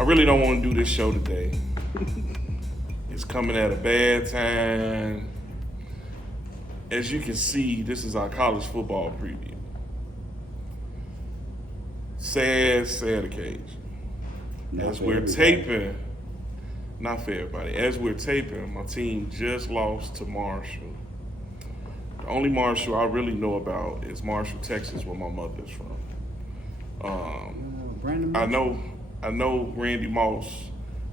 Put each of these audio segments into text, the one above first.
I really don't want to do this show today. It's coming at a bad time. As you can see, this is our college football preview. Sad occasion. As we're taping, not for everybody, as we're taping, my team just lost to Marshall. The only Marshall I really know about is Marshall, Texas, where my mother is from. I know Randy Moss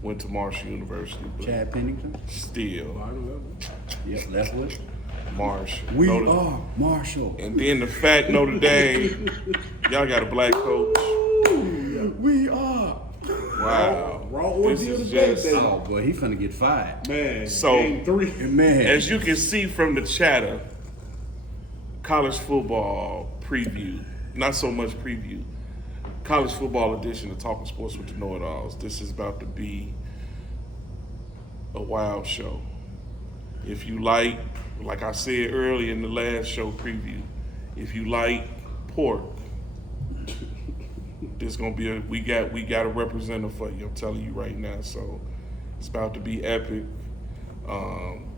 went to Marshall University, but Chad Pennington. still, Yep, that's what. Marshall. We are Marshall. And then the fact Notre Dame, y'all got a black coach. We are. Wow. Raw This ordeal is today, just- baby. Oh boy, he finna get fired. Man, So- game 3. Man, As you can see from the chatter, college football preview, not so much preview, college football edition of Talking Sports with the Know-It-Alls. This is about to be a wild show. If you like I said earlier in the last show preview, if you like pork, this gonna be we got a representative for you. I'm telling you right now. So it's about to be epic.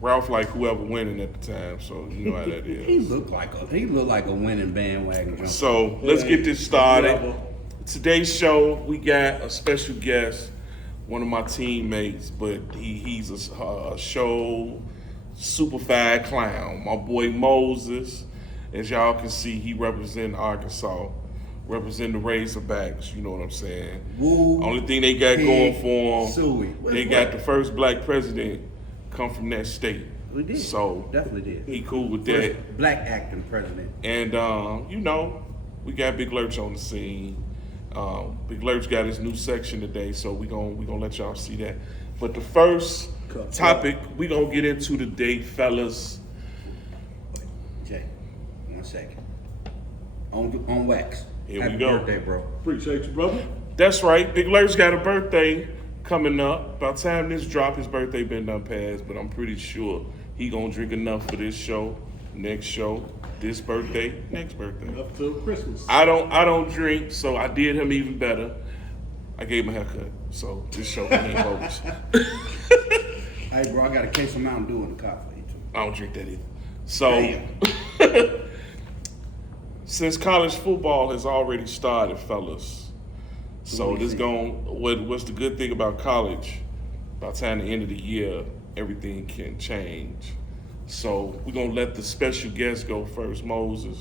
Ralph like whoever winning at the time, so you know how that he is. looked like a winning bandwagon jumper. So let's get this started. Level. Today's show, we got a special guest, one of my teammates, but he's a show super fine clown. My boy Moses, as y'all can see, he represents Arkansas, represent the Razorbacks. You know what I'm saying? Woo, Only thing they got going for them, Suey. they got the first black president come from that state. We did. So Definitely did. he cool with that. First black acting president. And we got Big Lurch on the scene. Big Lurch got his new section today, so we gonna let y'all see that. But the first topic we gonna get into today, fellas. Jay, 1 second. On wax. Here Happy we go. birthday, bro. Appreciate you, brother. That's right. Big Lurch got a birthday coming up. By the time this drop, his birthday been done past, but I'm pretty sure he gonna drink enough for this show, next show, this birthday, next birthday. Up till Christmas. I don't drink, so I did him even better. I gave him a haircut, so this show he ain't bogus. Hey, bro, I got a case of Mountain Dew in the car for you, too. I don't drink that either. So, since college football has already started, fellas, so What do you this think? what's the good thing about college? By the time the end of the year, everything can change. So we're gonna let the special guest go first, Moses,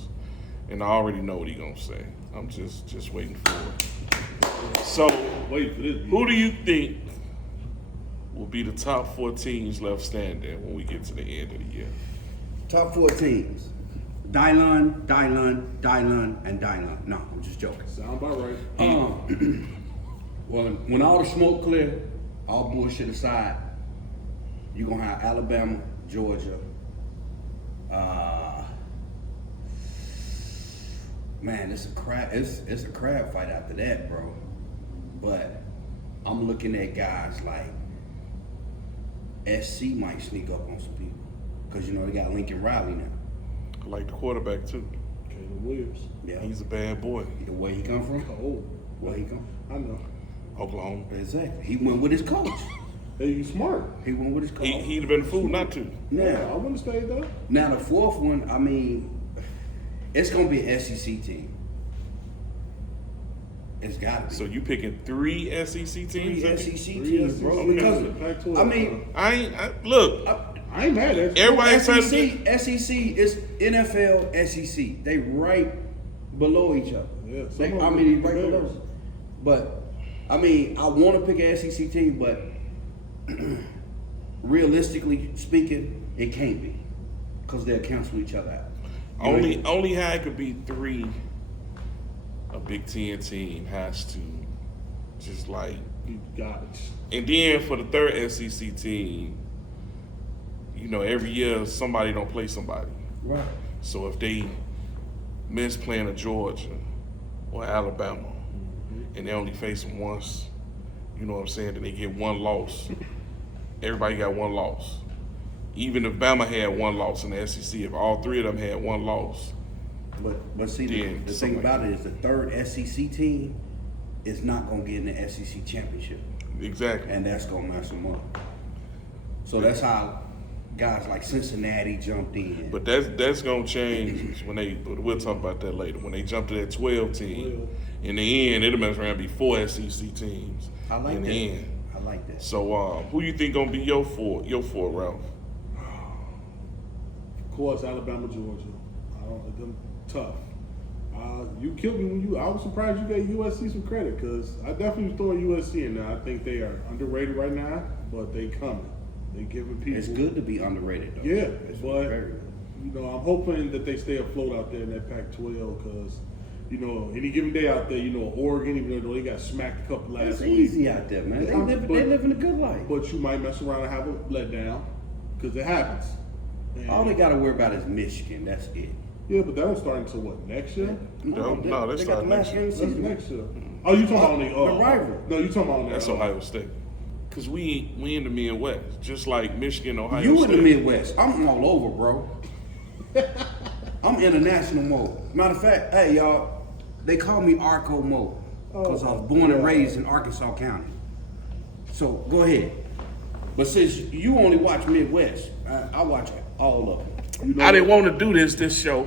and I already know what he gonna say. I'm just waiting for it. So, Wait for this. who do you think will be the top 4 teams left standing when we get to the end of the year? Top 4 teams. Dylan, and Dylan. No, I'm just joking. Sound about right. Well, when all the smoke clear, all bullshit aside, you're going to have Alabama, Georgia. Man, it's a crab fight after that, bro. But I'm looking at guys like SC might sneak up on some people. Because, they got Lincoln Riley now. I like the quarterback too. Caleb Williams. Yeah. He's a bad boy. Where he come from? Oh, Where he come I know. Oklahoma. Exactly. He went with his coach. Hey, you smart. He went with his coach. He'd have been a fool not to. Yeah, I Now, wouldn't stay though. now the fourth one, I mean, it's gonna be an SEC team. It's gotta be. So you picking 3 SEC teams? Three SEC Three teams, bro. SEC. Because Pac-12. I mean, Look, I ain't mad at you. everybody excited. SEC is NFL, SEC. They right below each other. Yeah, some They, of I them mean, are right below. bears. But I mean, I want to pick an SEC team, but realistically speaking, it can't be because they'll cancel each other out. Only how it could be 3. A Big Ten team has to just like, You got it. and then for the 3rd SEC team, every year somebody don't play somebody. Right. So if they miss playing a Georgia or Alabama, and they only face them once, you know what I'm saying, then they get 1 loss. Everybody got 1 loss. Even if Bama had 1 loss in the SEC, if all 3 of them had 1 loss, But see, the Then thing about it is the 3rd SEC team is not going to get in the SEC championship. Exactly. and that's gonna mess them up. So that's how guys like Cincinnati jumped in. But that's gonna change when they. We'll talk about that later. When they jump to that 12 team, in the end, it'll mess around and be 4 SEC teams. I like in that. the end. I like that. So who you think gonna be your four, Ralph? Of course, Alabama, Georgia. Them tough. You killed me when I was surprised you gave USC some credit because I definitely was throwing USC in there. I think they are underrated right now, but they coming. They giving people. It's good to be underrated, though. Yeah, It's but very good. I'm hoping that they stay afloat out there in that Pac-12 because any given day out there, Oregon, even though they got smacked a couple last It's week. easy out there, man. They living a good life. But you might mess around and have a letdown because it happens. And All they got to worry about is Michigan. That's it. yeah, but that don't start until what, next year? No, that's they got not the next last year. game That's season. next year. Oh, you talking about the rival. No, you talking about That's Ohio State. Cause we in the Midwest, just like Michigan, Ohio You State. in the Midwest. I'm all over, bro. I'm international mode. Matter of fact, hey y'all, they call me Arco mode because I was born and raised in Arkansas County. So go ahead. But since you only watch Midwest, I watch all of them. I didn't want to do this show,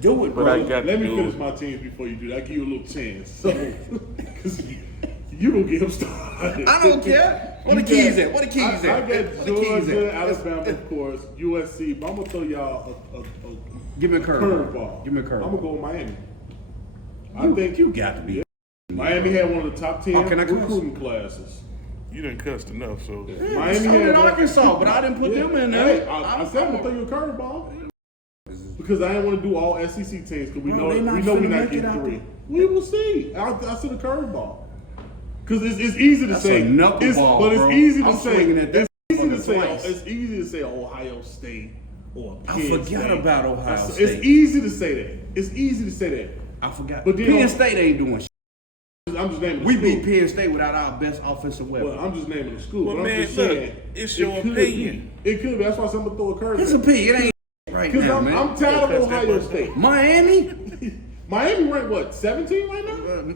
Do it, but bro. I got Let to me do finish it. my teams before you do that. I give you a little chance. So, because you gonna get him started. I don't care. What the keys at? What the keys at? I What got the keys Georgia, at? Alabama, of course, USC, but I'm gonna throw y'all a Give me a curveball. curveball. Give me a I'm gonna curveball. go with Miami. I think You got to be. Miami had one of the top 10 Oh, can I cuss? recruiting classes. You didn't cuss enough, so Miami I'm in had one- Arkansas, but I didn't put them in there. Hey, I said I'm gonna throw you a curveball. Because I didn't want to do all SEC teams because we Bro, know they not we're finna not make it getting out 3. there. We will see. I said a curveball. Because it's easy to That's say, a knuckleball, but bro. it's easy to I'm say. swinging at that It's easy to motherfucker say. twice. It's easy to say Ohio State or I Penn forgot State. about Ohio It's State. easy to say that. It's easy to say that. I forgot. But then Penn on- State ain't doing shit. I'm just naming. We the beat school. Penn State without our best offensive weapon. Well, I'm just naming the school. Well, but I'm man, just look, saying, it's it your could opinion. Be. It could be. That's why I'm gonna throw a curveball. It's a P. It ain't right Because now, man. I'm tired of Ohio State. Miami? Miami ranked what, 17 right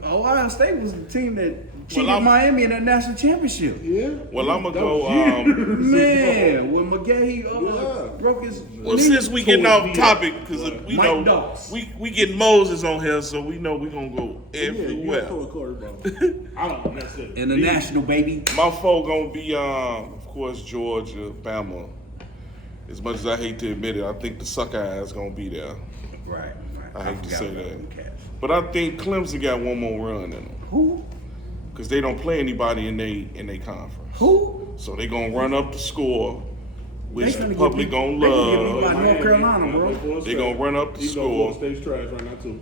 now? Ohio State was the team that cheated I'm- Miami in that national championship. Yeah. Well, I'ma That go, was years Man, ago. when McGahee Yeah. broke his Well, knee. since we Tore getting off me topic, up. because we Mike know Dawes. we getting Moses on here, so we know we gonna go Yeah, you gotta everywhere. throw a curveball. I don't know. That's it. International, baby. My four gonna be, of course, Georgia, Bama. As much as I hate to admit it, I think the sucker eyes gonna be there. Right. I hate to forgot say about that. them cats. But I think Clemson got one more run in them Who? because they don't play anybody in they conference. Who? So they gonna run up the score, which They the finna public get gonna beat- they gonna get beat love. by North Carolina, bro. They gonna run up the Even though score. Florida State's trash right now too.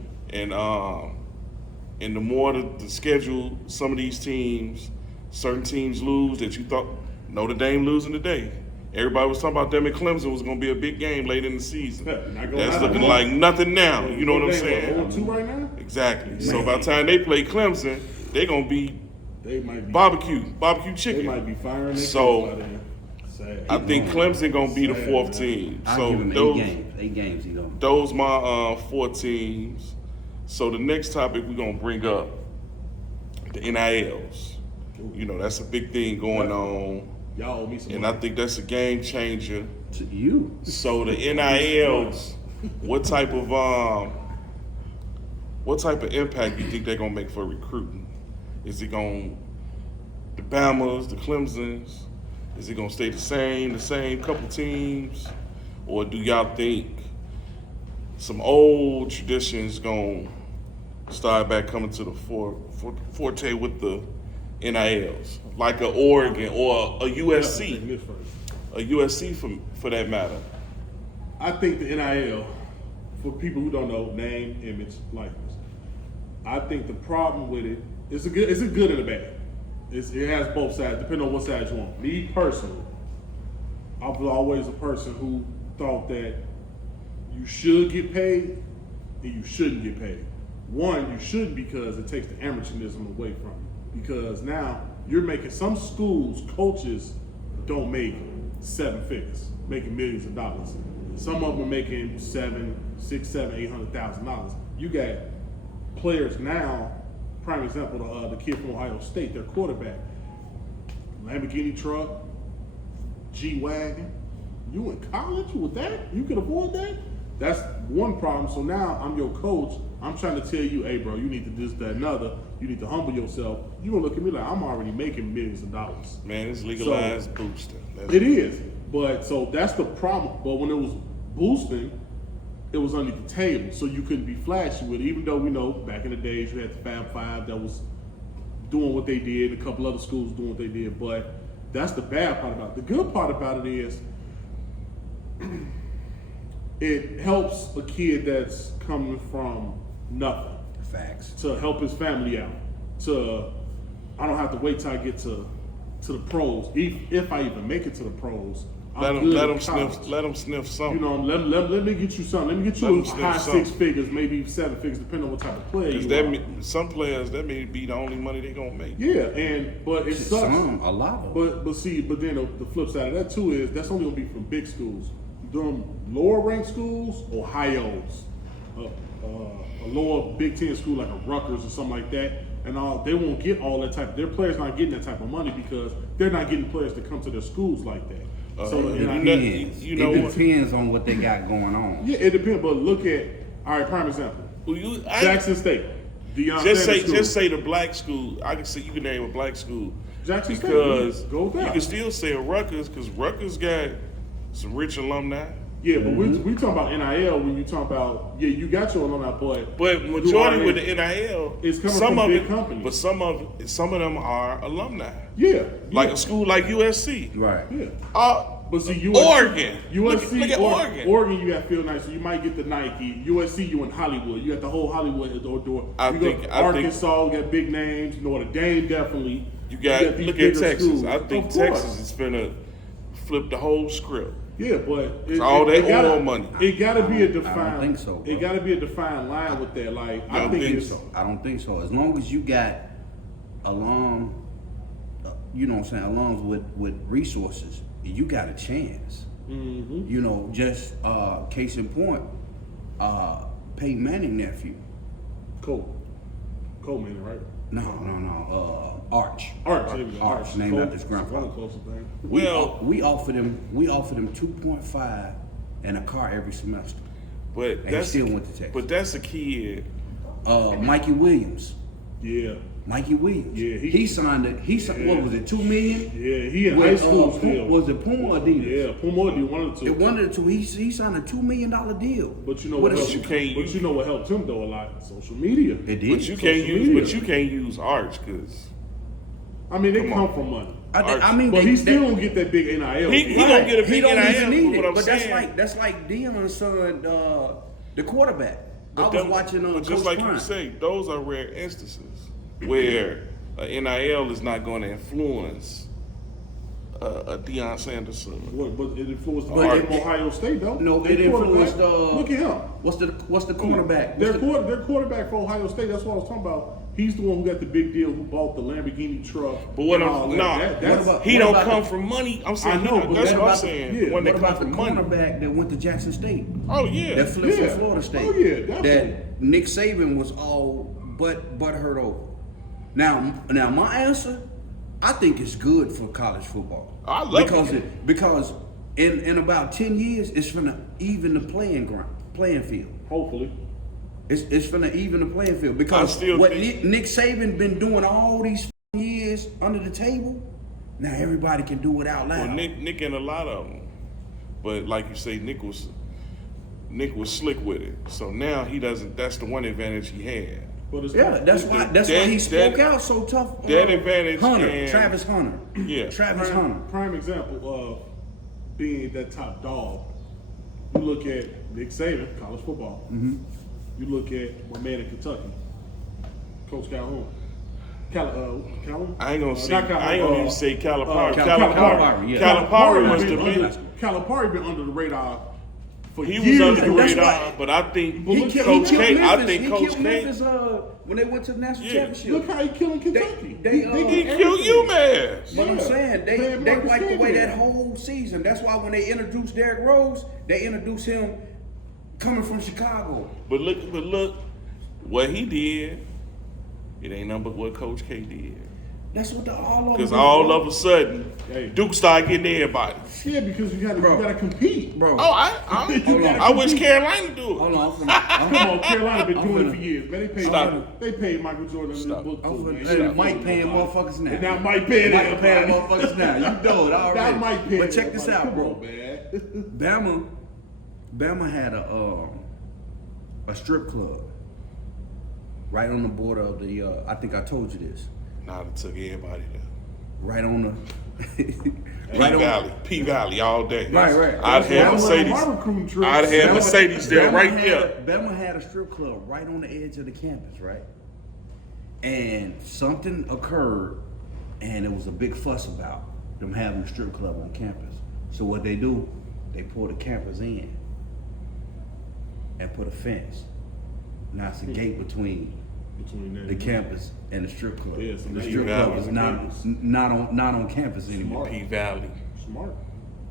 And the more the schedule, some of these teams, certain teams lose that you thought Notre Dame losing today. Everybody was talking about them at Clemson was going to be a big game late in the season. Not gonna That's matter. looking like nothing now. You know what I'm They saying? 0-2 right now. Exactly. So by the time they play Clemson, they're going to be They might be. barbecue They chicken. might be firing. Their So, kids out of here. Sad. I think Clemson going to be the Sad, fourth man. team. I'll So give him those 8 games. 8 games, he don't. those my 4 teams. So the next topic we're going to bring up the NILs. You know, that's a big thing going on. Y'all owe me some And I money. think that's a game changer. To you. So the NILs, what type of impact you think they're gonna make for recruiting? Is it gonna the Bamas, the Clemsons? Is it gonna stay the same couple teams, or do y'all think some old traditions gonna start back coming to the forte with the NILs, like a Oregon or a Take USC? this first. A USC for that matter. I think the NIL, for people who don't know, name, image, likeness. I think the problem with it is a good and a bad. It has both sides, depending on what side you want. Me personally, I was always a person who thought that you should get paid and you shouldn't get paid. One, you shouldn't because it takes the amateurism away from you. Because now you're making some schools, coaches don't make 7 figures, making millions of dollars. Some of them are making $700,000, $600,000, $700,000, $800,000. You got players now. Prime example, the kid from Ohio State, their quarterback. Lamborghini truck, G-Wagon. You in college with that? You can afford that? That's one problem. So now I'm your coach. I'm trying to tell you, hey, bro, you need to do this, that, another. You need to humble yourself. You gonna look at me like I'm already making millions of dollars. Man, it's legalized boosting. It is. But so that's the problem. But when it was boosting, it was under the table. So you couldn't be flashy with it. Even though we know back in the days you had the Fab Five that was doing what they did, a couple other schools doing what they did. But that's the bad part about it. The good part about it is it helps a kid that's coming from nothing Facts. to help his family out. I don't have to wait till I get to the pros. If I even make it to the pros, Let I'm good them at college. sniff. Let them sniff something. You know, let me get you something. Let me get Let you them a sniff high something. 6 figures, maybe 7 figures, depending on what type of player Because you that are. some players that may be the only money they gonna make. Yeah, but it sucks. Some, a lot of them. But then the flip side of that too is that's only gonna be from big schools. Them lower ranked schools, Ohio's, a lower Big Ten school like a Rutgers or something like that, and they won't get all that type. Their players not getting that type of money because they're not getting players to come to their schools like that. You know it what? depends on what they got going on. Yeah, it depends. But look at prime example, Jackson State. Deion Just Sanders school. say the black school. I can say you can name a black school Jackson State, because go with that. you can still say Rutgers because Rutgers got some rich alumni. Yeah, but we talking about NIL when you talk about you got your alumni, But majority with the NIL, It's coming some from of big it, companies. but some of them are alumni. Yeah, Like yeah. a school like USC. Right. Yeah. Uh, But see, USC, Oregon. USC, Look at Oregon. Oregon, you got Phil Knight, so you might get the Nike. USC, you in Hollywood. You got the whole Hollywood door. I think- Arkansas got big names. Notre Dame definitely. You got these look at bigger Texas. schools. I think Of Texas course. is finna flip the whole script. Yeah, but all that gotta, oil money. It got to be a I don't defined. think so, bro. It got to be a defined line with that. Like I don't think think it's so. I don't think so. As long as you got alum, you know what I'm saying, alums with resources, you got a chance. Mm-hmm. You know, just case in point, Peyton Manning nephew. Cole Manning, right? No. Arch. Arch, there we go. Arch, named Cole- after his grandfather. one closer thing. Well, We offered him 2.5 and a car every semester. but he that's still went to Texas. But that's a kid. Mikey Williams. Yeah, Mikey Williams. Yeah, he signed it. What was it? $2 million. yeah, he in high school still. Was it Puma or Adidas? Yeah, Puma did one of the two. It one of the two. He signed a $2 million deal. But you know With what? a- Helped, you can't but use- you know what helped him though a lot? Social media. It did. But you can't social use. media. But you can't use Arch because I mean, they Come come on. from money. I mean, But they- he still they- don't get that big NIL. He deal. don't get a He big don't NIL, even need but what I'm it. saying- That's like Deion's son, the quarterback. I was that- watching but Coach just like Prime. you say, those are rare instances where NIL is not going to influence a Deion Sanders son. But it influenced the But Arch it- from Ohio State though. No, Their it influenced. quarterback- Look at him. What's the cornerback? Their quarterback for Ohio State. That's what I was talking about. He's the one who got the big deal, who bought the Lamborghini truck. But what and I'm all no, that. That's, What about- he don't about come the- from money. I'm saying I know, but that's what what I'm about- saying. yeah, When they What come about the from money. cornerback that went to Jackson State? Oh yeah. That flipped Yeah. from Florida State. Oh, yeah, definitely. That Nick Saban was all but hurt over. Now my answer, I think it's good for college football. I love it because in about 10 years it's gonna even the playing field. hopefully. It's gonna even the playing field I because still what think- Nick Saban been doing all these years under the table. Now everybody can do it out loud. Well, Nick and a lot of them, but like you say, Nick was slick with it. So now he doesn't. That's the one advantage he had. But it's Yeah, not- that's why he spoke that- out so tough. that advantage Hunter, and- Travis Hunter. Yeah. Travis Hunter. Prime example of being that top dog. You look at Nick Saban, college football. Mm-hmm. You look at my man in Kentucky, Coach Calhoun. Calhoun? I ain't gonna say. not Calhoun, I ain't gonna even say Calipari. Calipari, yeah. Calipari was the been big. Calipari been under the radar for He years. was under the and that's radar, why- but I think He killed Coach K. I Memphis. think He Coach killed K. Memphis when they went to the national Yeah. championship. Look how he killing Kentucky. They, He killed UMass. But I'm Yeah. saying they Man, Marcus wiped away Camby. that whole season. That's why when they introduced Derrick Rose, they introduced him coming from Chicago. But look, what he did. It ain't nothing but what Coach K did. That's what all of Because them all do, of a sudden, Hey. Duke started getting everybody. Yeah, because you Bro. gotta compete. bro. Oh, Hold on. I wish Carolina do it. Hold on, Come on, Carolina been I'm doing it finna- for years, man. Stop. They paid Michael Jordan in the Stop. book. too, man. Hey, Mike paying motherfuckers now. And now Mike paying Mike paying everybody. motherfuckers now. You know it already. Now Mike paying But check this everybody. out, Come bro. on, man. Bama had a strip club right on the border of the. I think I told you this. Nah, they took everybody there. Right on the. P Valley all day. Right. I'd That's have why Mercedes. my recruiting trips- I'd have Mercedes there Bama right had there. Bama had a strip club right on the edge of the campus, right? And something occurred, and it was a big fuss about them having a strip club on campus. So what they do, they pull the campus in and put a fence. Now it's a gate between the campus and the strip club. Yeah, so the now strip you club got is it on not on campus anymore. P Valley. Smart.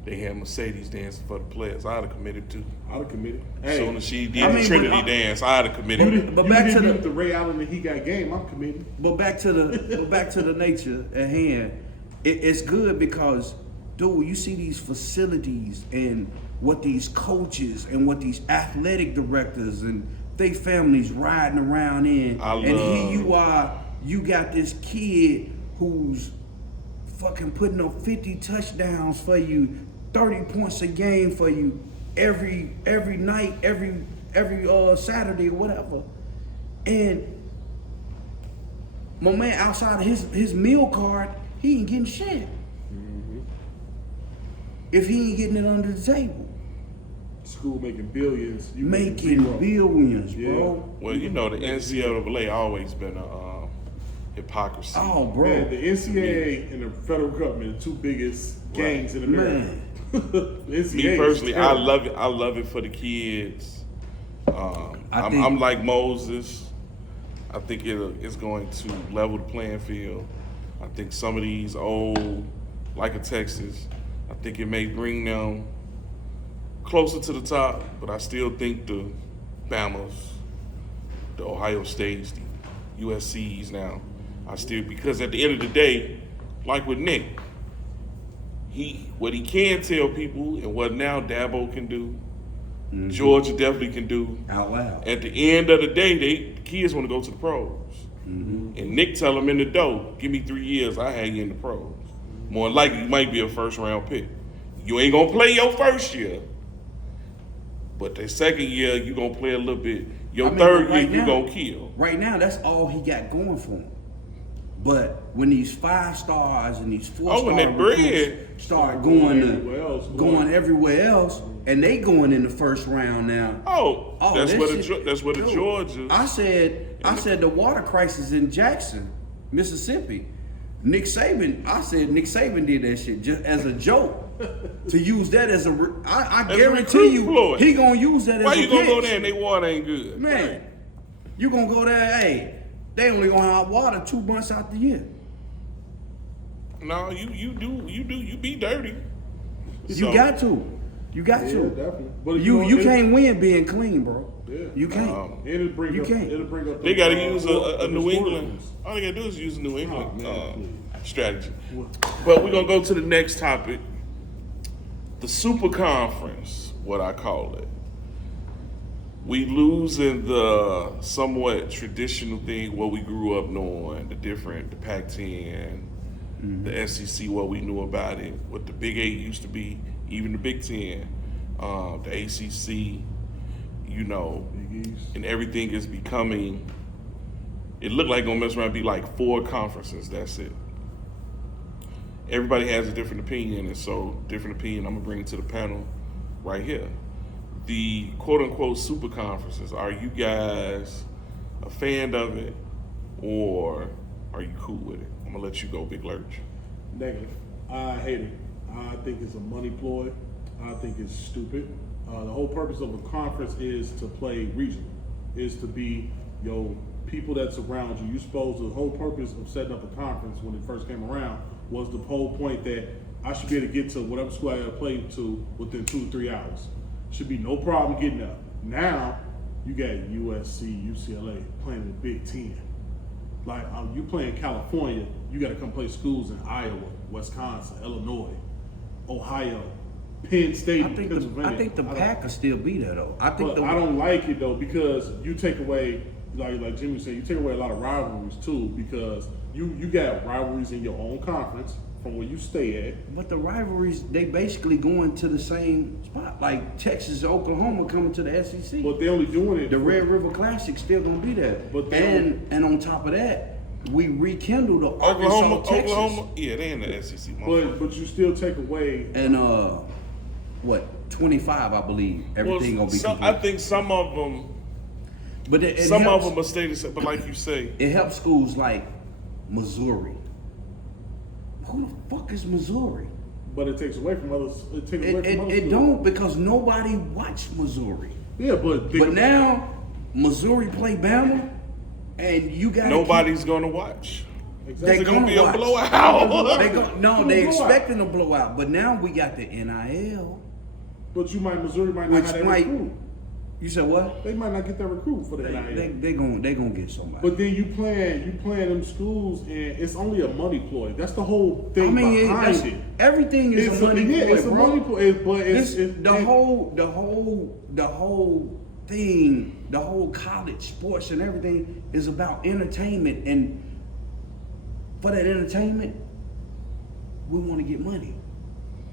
They had Mercedes dancing for the players. I'd have committed to. I'd have committed. As soon as she did I the mean, Trinity but- dance, I'd have committed. But you back didn't to beat the the Ray Allen and he got game. I'm committed. But back to the nature at hand. It's good because, dude, you see these facilities and what these coaches and what these athletic directors and they families riding around in. And here you are, you got this kid who's fucking putting up 50 touchdowns for you, 30 points a game for you every night, every Saturday or whatever. And my man, outside of his meal card, he ain't getting shit. If he ain't getting it under the table. School making billions. You Making zero. billions, Yeah. bro. Well, you know the NCAA always been a hypocrisy. Oh, bro. Man, the NCAA and the federal government are the two biggest gangs in America. Man. The NCAA Me is personally, I terrible. love it. I love it for the kids. I'm like Moses. I think it's going to level the playing field. I think some of these old, like a Texas, I think it may bring them closer to the top. But I still think the Bamas, the Ohio States, the USCs now, because at the end of the day, like with Nick, what he can tell people and what now Dabo can do, Georgia definitely can do. Out loud. At the end of the day, the kids want to go to the pros. And Nick tell them in the door, give me 3 years, I have you in the pros. More than likely, you might be a first round pick. You ain't gonna play your first year, but the second year you gonna play a little bit. Your third year you gonna kill. Right now, that's all he got going for him. But when these 5 stars and these 4-star and that bread start Going going everywhere else, going everywhere else, and they going in the first round now. Oh, that's that what shit- that's what the Dude, Georgia. I said the water crisis in Jackson, Mississippi. Nick Saban did that shit just as a joke. To use that as I As a guarantee recruit you, ploy. he gonna use that Why as a you gonna go pitch. there and they water ain't good? Man, you gonna go there, hey, they only gonna have water 2 months out the year. No, you be dirty. You So, got to. You got Yeah, to. definitely. But You know, can't win being clean, bro. Yeah. You can't. It'll bring You up. can't. It'll bring up. They got to use a the New England. Scorpions. All they got to do is use a New England Oh, man, strategy. But we're going to go to the next topic. The Super Conference, what I call it. We losing the somewhat traditional thing what we grew up knowing, the Pac-10, the SEC, what we knew about it, what the Big 8 used to be, even the Big 10, the ACC, you know, Big East. and everything is becoming, it looked like gonna mess around and be like 4 conferences, that's it. Everybody has a different opinion, and so different opinion I'm gonna bring to the panel right here. The quote-unquote super conferences, are you guys a fan of it, or are you cool with it? I'm gonna let you go, Big Lurch. Negative. I hate it. I think it's a money ploy. I think it's stupid. The whole purpose of a conference is to play regional, is to be people that's around you. You suppose the whole purpose of setting up a conference when it first came around was the whole point that I should be able to get to whatever school I got to play to within 2 to 3 hours. Should be no problem getting up. Now you got USC, UCLA playing in the Big Ten. Like you play in California, you got to come play schools in Iowa, Wisconsin, Illinois, Ohio, Penn State, Pennsylvania. I think the Pack will still be there though. I think But I don't like it though because you take away, like Jimmy said, you take away a lot of rivalries too because you got rivalries in your own conference from where you stay at. But the rivalries, they basically going to the same spot. Like Texas, Oklahoma coming to the SEC. But they only doing it. The Red River Classic still gonna be there. But and on top of that, we rekindle the Arkansas, Texas. Oklahoma, yeah, they in the SEC. But you still take away. And 25, I believe. Everything gonna be complete. I think some of them. But it Some helps, of them are stated, but like you say, it helps schools like Missouri. Who the fuck is Missouri? But it takes away from others. It takes away from others. It don't because nobody watched Missouri. Yeah, but now Missouri play Bama, and you got nobody's gonna watch. Exactly. It's gonna be a watch. blowout. They expecting a blowout, but now we got the NIL. But Missouri might not have that recruit. You said what? They might not get that recruit for the NIL. They gonna get somebody. But then you playing them schools, and it's only a money ploy. That's the whole thing I mean, behind it. everything is a money ploy, it's bro. a money ploy, but the whole thing, the whole college sports and everything is about entertainment, and for that entertainment, we want to get money.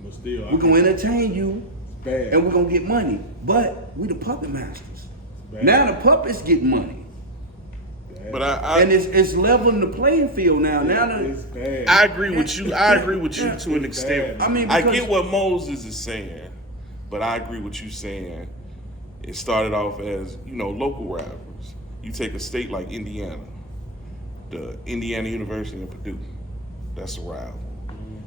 But still, We're gonna entertain you, bad. and we're gonna get money. But we the puppet masters. Bad. Now the puppets get money, But I and it's leveling the playing field now. It's bad. I agree with you. I agree with you to an It's extent. bad. I mean, I because- get what Moses is saying, but I agree with you saying. It started off as local rivals. You take a state like Indiana, the Indiana University and Purdue. That's a rival.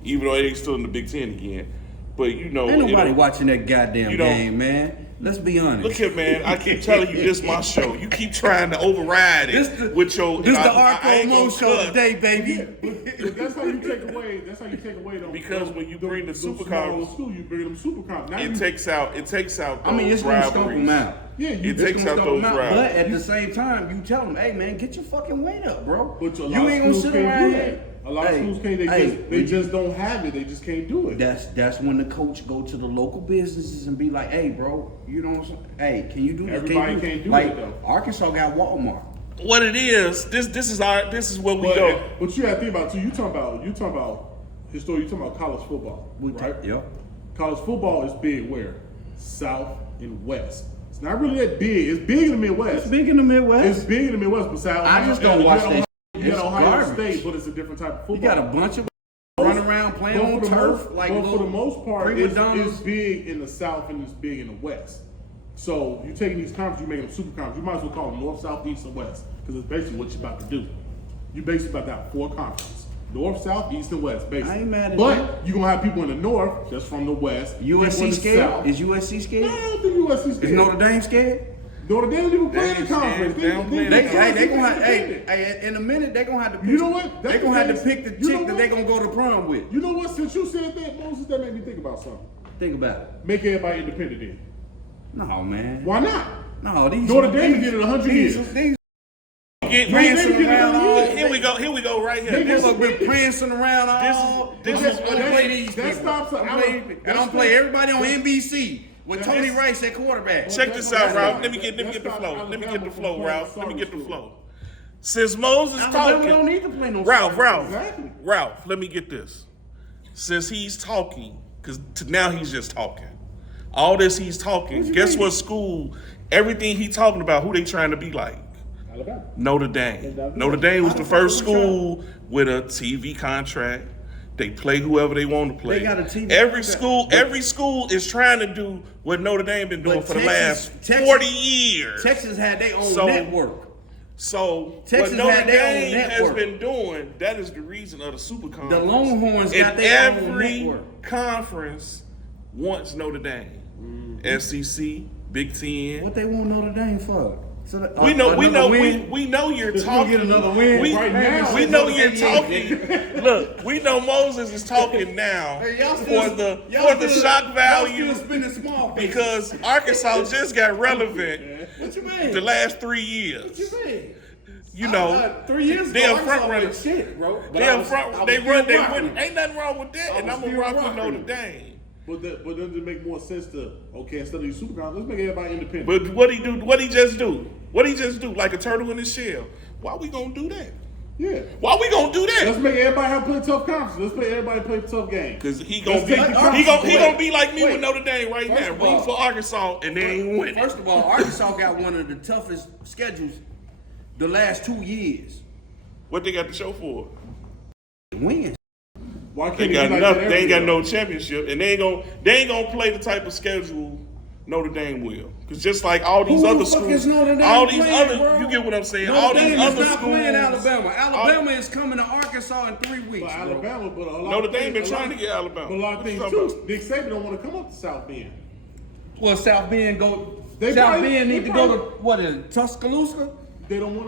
Even though they still in the Big Ten again, but ain't nobody watching that goddamn you don't- game, man. Let's be honest. Look here, man. I keep telling you this my show. You keep trying to override it with your. This the I Arco ain't Mo gonna show cut. today, baby. But that's how you take away. That's how you take away them. Because when you bring the super small conference- school, you bring them super conference. Now It takes out. I mean, it's those gonna stump rivalries. them out. Yeah, It you takes out Stump those 'em out. rivalries. But at the same time, you tell them, hey man, get your fucking weight up, bro. But a lot You of ain't gonna schools sit can't around do here. that. A lot of Hey, schools can't. hey, They just don't have it. They just can't do it. That's when the coach go to the local businesses and be like, hey bro, you know what I'm saying? Hey, can you do this? Everybody can't do like, it, though. Arkansas got Walmart. What it is, this is where we go. But you got to think about too. You talking about history. You talking about college football, right? Yep. College football is big where? South and West. It's not really that big. It's big in the Midwest. It's big in the Midwest. It's big in the Midwest. Besides, I just don't watch that. You got It's Ohio garbage. State, but it's a different type of football. You got a bunch of run around playing But on for the turf most- like but little for the most part, prima it's donnas. big in the South and it's big in the West. So you taking these conferences, you making them super conferences. You might as well call them North, South, East, and West because it's basically what you're about to do. You basically about to have 4 conferences: North, South, East, and West. Basically, I ain't mad at but that. you're gonna have people in the North just from the West. people in USC the scared? South. Is USC I scared? don't think USC Is scared. Notre Dame scared? Notre Dame don't even play in the They conference. they don't play in They the gonna have, hey, in a minute they gonna have to pick. You know what? They gonna have to pick the You know chick that what? they gonna go to prom with. You know what? Since you said that, Moses, that made me think about something. Think about it. Make everybody independent then. No, man. Why not? No, these Notre Dame did it 100 these- years. These Get- prancing Dame did it around 100 all. years. Here we go, right here. They This just- been prancing around all. this I'm is- gonna that- play these that people. stops I'm a- play- that's and I'm the- play everybody on NBC with That- Tony that's- Rice at quarterback. Check this out, Ralph. Let me get the flow. Let me get the flow, Ralph. Let me get the flow. Since Moses Alabama don't talking, need to play no Ralph, sorry. Ralph, Exactly. Ralph. Let me get this. Since he's talking, because now he's just talking. All this he's talking. you Guess mean? what school? Everything he talking about. Who they trying to be like? Alabama. Notre Dame. Notre Dame was the first school with a TV contract. They play whoever they want to play. They got a TV every contract. every school is trying to do what Notre Dame been doing But for the Texas- last Texas- 40 years. Texas had their own So- network. So Texas what Notre had their own Dame has network. been doing, that is the reason of the Super The Conference. Longhorns And got their own every network. conference wants Notre Dame. SEC, Big Ten. What they want Notre Dame for? So that, We know win? you're Just talking. get another win We, right now. we know you're Yeah. talking. Look, we know Moses is talking now Hey, y'all for still- the y'all for the still- shock y'all value still spending small faces. because Arkansas just got relevant What you mean? the last 3 What years. you mean? you know, 3 years they're ago, front Arkansas runners. was shit, bro. But They're I was- front. I was They still run. They rocking win. it. Ain't nothing wrong with that. I And was I'm gonna still rock with rocking Notre it. Dame. But doesn't it make more sense to instead of these super conferences, let's make everybody independent. But what he do? What he just do? What he just do? Like a turtle in his shell. Why we gonna do that? Yeah. Why we gonna do Let's that? make everybody have play tough conferences. Let's make everybody play tough games. Because he gonna Let's be take the he conference gonna away. be like me Wait. with Notre Dame right First now. of all- Root for Arkansas and they ain't winning. First of all, Arkansas got one of the toughest schedules the last 2 years. What they got to show for? Wins. Why can't They it be got like nothing. that They ain't every got year? no championship, and they ain't gonna play the type of schedule Notre Dame will. Because just like all these Who other the fuck schools, is Notre Dame all these playing, other, bro? you get what I'm saying? Notre all Dame these is other not schools. playing Alabama. Alabama is coming to Arkansas in 3 weeks. But bro. Alabama, but a lot Notre of Dame been things- trying to get Alabama. But a lot of What things you talking too. about? Nick Saban don't want to come up to South Bend. Well, South Bend They South probably- Bend need they to go to probably- what is it, Tuscaloosa? They don't want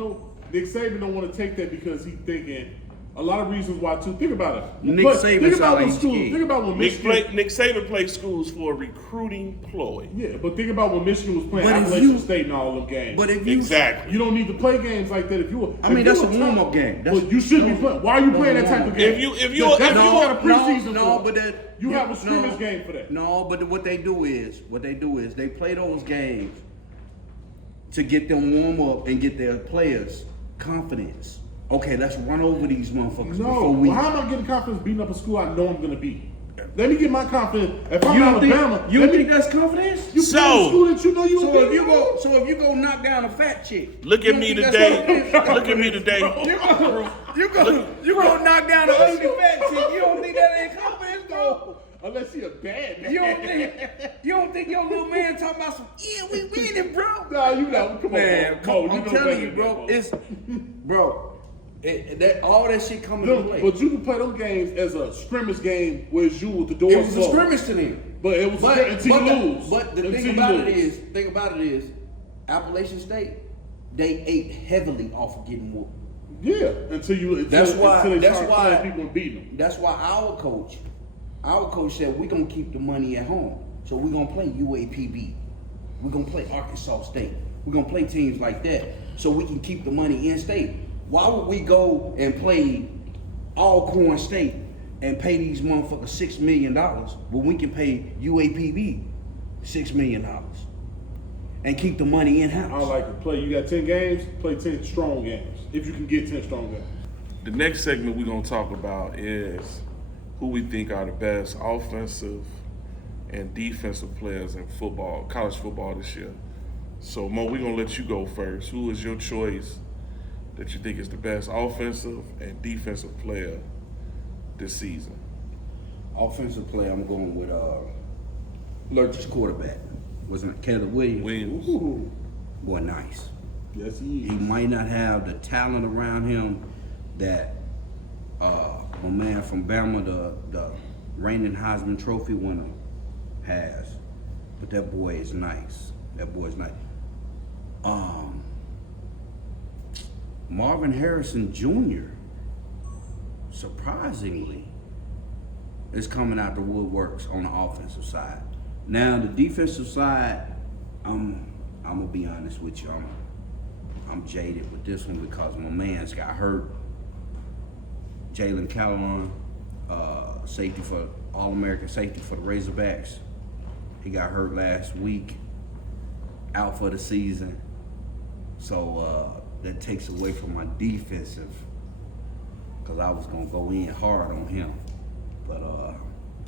to. Nick Saban don't want to take that because he's thinking a lot of reasons why too. Think about it. Nick But Saban think about sound when like schools. he's Think about when Michigan. Nick Saban plays schools for a recruiting ploy. Yeah, but think about when Michigan was playing But if Appalachian you- State and all them games. But if you Exactly. You don't need to play games like that if you were. I mean, if that's you a were warm-up tough. game. That's- But you should be playing. Why are you playing that type of game? If you That's if what you got a preseason no, for. but that You have a scrimmage game for that. No, but what they do is they play those games to get them warm up and get their players confidence. Okay, let's run over these motherfuckers No, before we. well, how am I getting confidence beating up a school I know I'm going to beat? Let me get my confidence. If I'm You don't Alabama, think you let don't me, think that's confidence? you So- play a school that you know you So will if you go, if you go knock down a fat chick, look you at don't me think that's today. confidence? Look at me today. You go knock down an ugly fat chick. You don't think that ain't confidence, bro? Unless he a bad man. You don't think your little man talking about some? Yeah, we winning, bro. No, you know. Come Man, on, come, Mo, I'm know telling better you, than bro. that, It's bro. That all that shit coming to No, play. but you can play those games as a scrimmage game where you with the door It was a closed. scrimmage to them. But it was until you lose. But the Until thing you about lose. it is, Appalachian State, they ate heavily off of getting whooped. Yeah, until That's they why start playing people and beating them. That's why our coach said we're gonna keep the money at home. So we're gonna play UAPB. We're gonna play Arkansas State. We're gonna play teams like that so we can keep the money in state. Why would we go and play Alcorn State and pay these motherfuckers $6 million when we can pay UAPB $6 million and keep the money in I house? don't like to play. You got 10 games, play 10 strong games. If you can get 10 strong games. The next segment we're gonna talk about is who we think are the best offensive and defensive players in football, college football this year. So Mo, we're gonna let you go first. Who is your choice that you think is the best offensive and defensive player this season? Offensive player, I'm going with Lurch's quarterback. Wasn't it Caleb Williams? Williams. Ooh, boy, nice. Yes, he He is. might not have the talent around him that my man from Bama, the reigning Heisman Trophy winner, has. But that boy is nice. That boy's nice. Marvin Harrison Jr., surprisingly, is coming out the woodworks on the offensive side. Now the defensive side, I'm gonna be honest with you. I'm jaded with this one because my man's got hurt. Jalen Callahan, safety for All-American safety for the Razorbacks. He got hurt last week, out for the season. So that takes away from my defensive, because I was gonna go in hard on him, but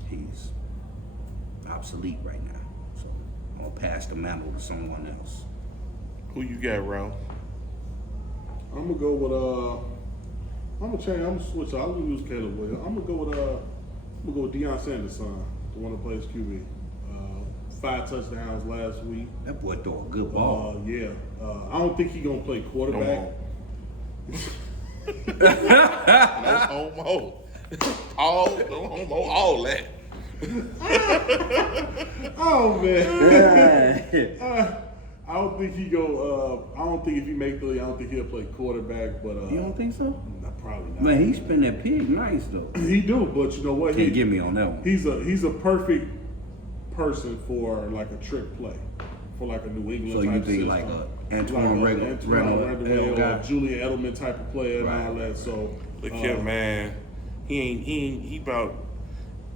he's obsolete right now. So I'm gonna pass the mantle to someone else. Who you got, Ralph? I'm gonna go with I'm gonna change. I'm gonna switch. I'm gonna use Caleb Williams. I'm gonna go with Deion Sanders' son, the one that plays QB. 5 touchdowns last week. That boy throw a good ball. Yeah. I don't think he's gonna play quarterback. No homo. All that. Oh man. I don't think he go. I don't think if he make the league, I don't think he'll play quarterback. But You don't think so? probably not. Man, he spin that pig nice though. He do, but you know what? Can't get me on that one. He's a perfect person for like a trick play, for like a New England. So you type think system. like a Antoine Randall or guy. Julian Edelman type of player Right. and all that. So Look here, man. He about,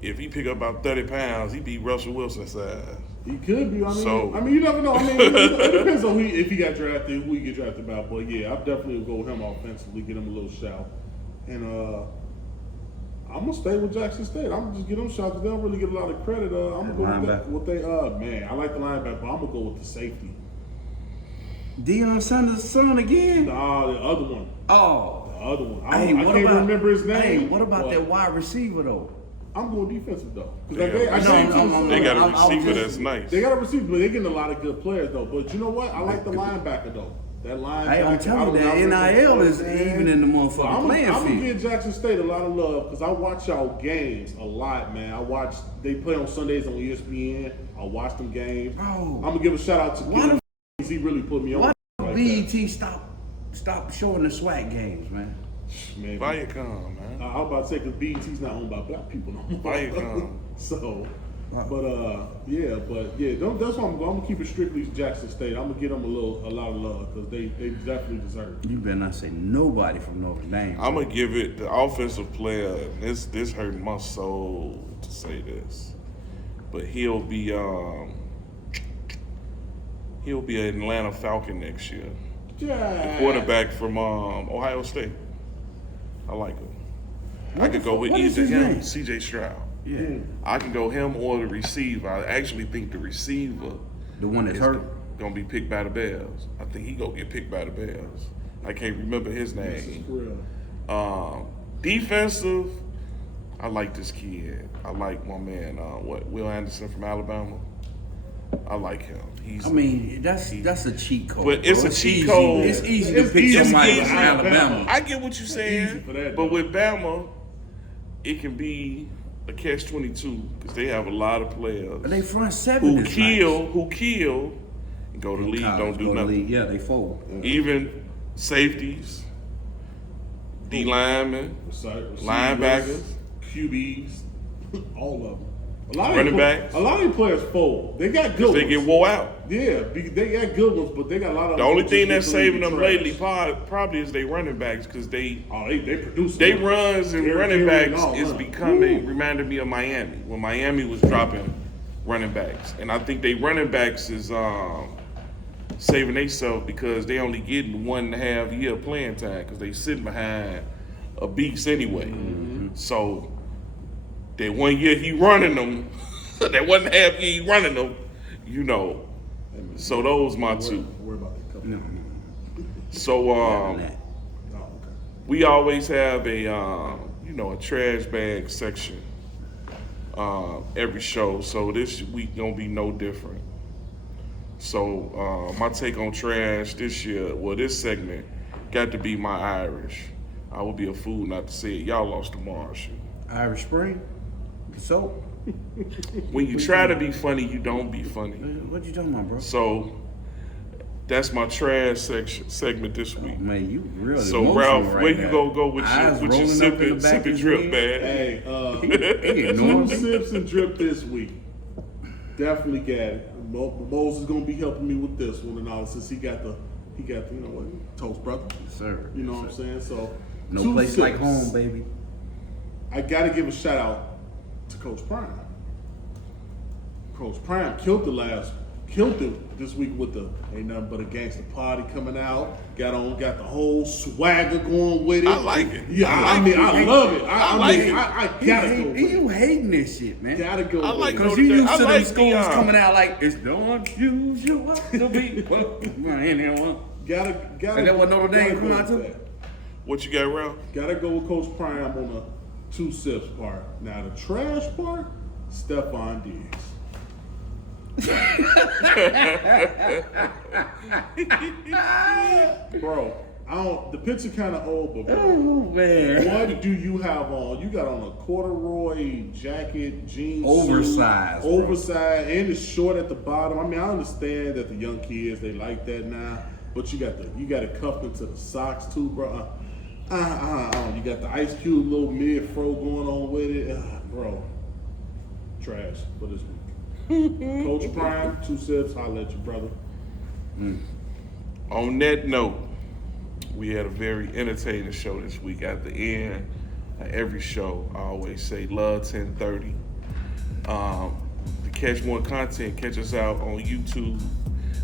if he pick up about 30 pounds, he beat Russell Wilson size. he could be. So- I mean, you never know. I mean, it depends on if he got drafted, who he get drafted by. But yeah, I definitely would go with him offensively, get him a little shout. And I'm gonna stay with Jackson State. I'm gonna just get them shots. They don't really get a lot of credit. I'm gonna go with they. Man, I like the linebacker, but I'm gonna go with the safety. Deion Sanders' son again? Nah, the other one. Oh. The other one. Hey, I can't remember his name. Hey, what about but that wide receiver though? I'm going defensive though. 'Cause They like, I got- seen no, They got a I was receiver just- that's nice. They got a receiver, but they're getting a lot of good players though. But you know what? I like the linebacker though. That linebacker. Hey, I'm telling you, that NIL is even in the motherfucking playing I'm gonna field. give Jackson State a lot of love because I watch y'all games a lot, man. They play on Sundays on ESPN. I watch them games. Bro. I'm gonna give a shout out to Why Kevin. He really put me on. Why like BET stop showing the swag games, man? that. Man, Viacom, man. I was about to say because BET's not owned by black people no more. Viacom. So, that's why I'm gonna keep it strictly Jackson State. I'm gonna give them a lot of love because they definitely deserve it. You better not say nobody from Notre Dame. I'm gonna give it the offensive player. This hurt my soul to say this, but he'll be an Atlanta Falcon next year. Yeah. Quarterback from Ohio State. I like him. I could go with what is either his him, name? C.J. Stroud. Yeah. I can go him or the receiver. I actually think the receiver The one that's is hurt. gonna be picked by the Bears. I think he gonna get picked by the Bears. I can't remember his This is name. real. Defensive, I like this kid. I like my man, Will Anderson from Alabama. I like him. That's a cheat code. But it's bro. a cheat easy. code. It's easy It's to pick easy. somebody It's from easy. Alabama. I get what you're saying, easy for that, but though. with Bama, it can be a catch-22 because they have a lot of players They front seven who is kill, and go to the league, nice. don't do Go to nothing. league. Yeah, they fold. Even safeties, D linemen, Receivers, linebackers. QBs, all of them. A lot Running of backs. A lot of these players fold. They got good they ones. get wore out. Yeah, they got good ones, but they got a lot of. The only them thing just that's get to saving the them trash. lately probably is they running backs because they produce. they them. runs and Derrick running Henry and backs all is them. becoming reminded me of Miami when Miami was dropping running backs, and I think they running backs is saving themselves because they only getting 1.5 year playing time because they sitting behind a beast anyway. Mm-hmm. So that 1 year he running them, that 1.5 year he running them, you know. So those my two. Don't worry about that couple. No. So Oh, okay. we always have a a trash bag section every show. So this week gonna be no different. So my take on trash this year, this segment, got to be my Irish. I would be a fool not to say it. Y'all lost to Marshall. Irish Spring. So, When you try to be funny, you don't be funny. what you talking about, bro? So that's my trash segment this week. Man, you really So emotional Ralph, right where now. you go with Eyes your rolling up sip in the and back sip of and his drip, head. man? Hey, He ignoring two me. sips and drip this week. Definitely got it. Moses gonna be helping me with this one and all since he got the you know what, toast brother. Yes, sir. You know what I'm saying? So No two place like sips. home, baby. I gotta give a shout out to Coach Prime. Coach Prime killed it this week with the ain't nothing but a gangster party coming out. Got the whole swagger going with it. I like it. Yeah, I I love it. I like it. I gotta go with it. You hating this shit, man. Gotta go. I with like it. Because Notre you Dame. used I to like them schools Deion. coming out like, it's the unusual to be. Gotta. And that what Notre Dame gotta come go out with to? that. What you got, Ralph? Gotta go with Coach Prime on the two sips part. Now the trash part, Stephon Diggs. Bro, the picture kind of old, but bro, Oh, man. what do you have on? You got on a corduroy jacket, jeans, Oversized, suit, bro. oversized, and it's short at the bottom. I mean, I understand that the young kids they like that now, but you got it cuffed into the socks too, bro. You got the Ice Cube little mid fro going on with it, bro. Trash for this week. Coach Prime, two sips. Holla at you, brother. On that note, we had a very entertaining show this week. At the end of every show, I always say love 1030. To catch more content, catch us out on YouTube.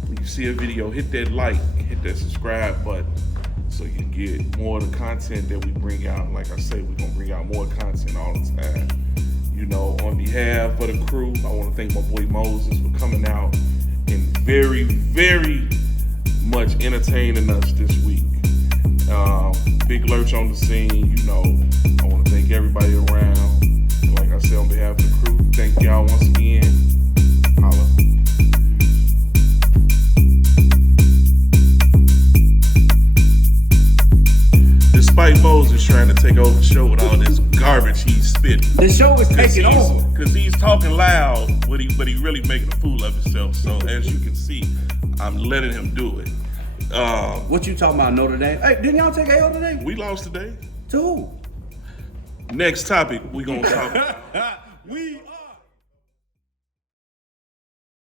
When you see a video, hit that like, hit that subscribe button so you can get more of the content that we bring out. Like I say, we're going to bring out more content all the time. You know, on behalf of the crew, I want to thank my boy Moses for coming out and very, very much entertaining us this week. Big Lurch on the scene, you know. I want to thank everybody around. And like I said, on behalf of the crew, thank y'all once again. Holla. Despite Moses trying to take over the show with all this garbage he's spitting. The show is taking over. Because he's talking loud, but he really making a fool of himself. So as you can see, I'm letting him do it. What you talking about, Notre Dame? Hey, didn't y'all take a L today? We lost today. To who? Next topic, we gonna talk. We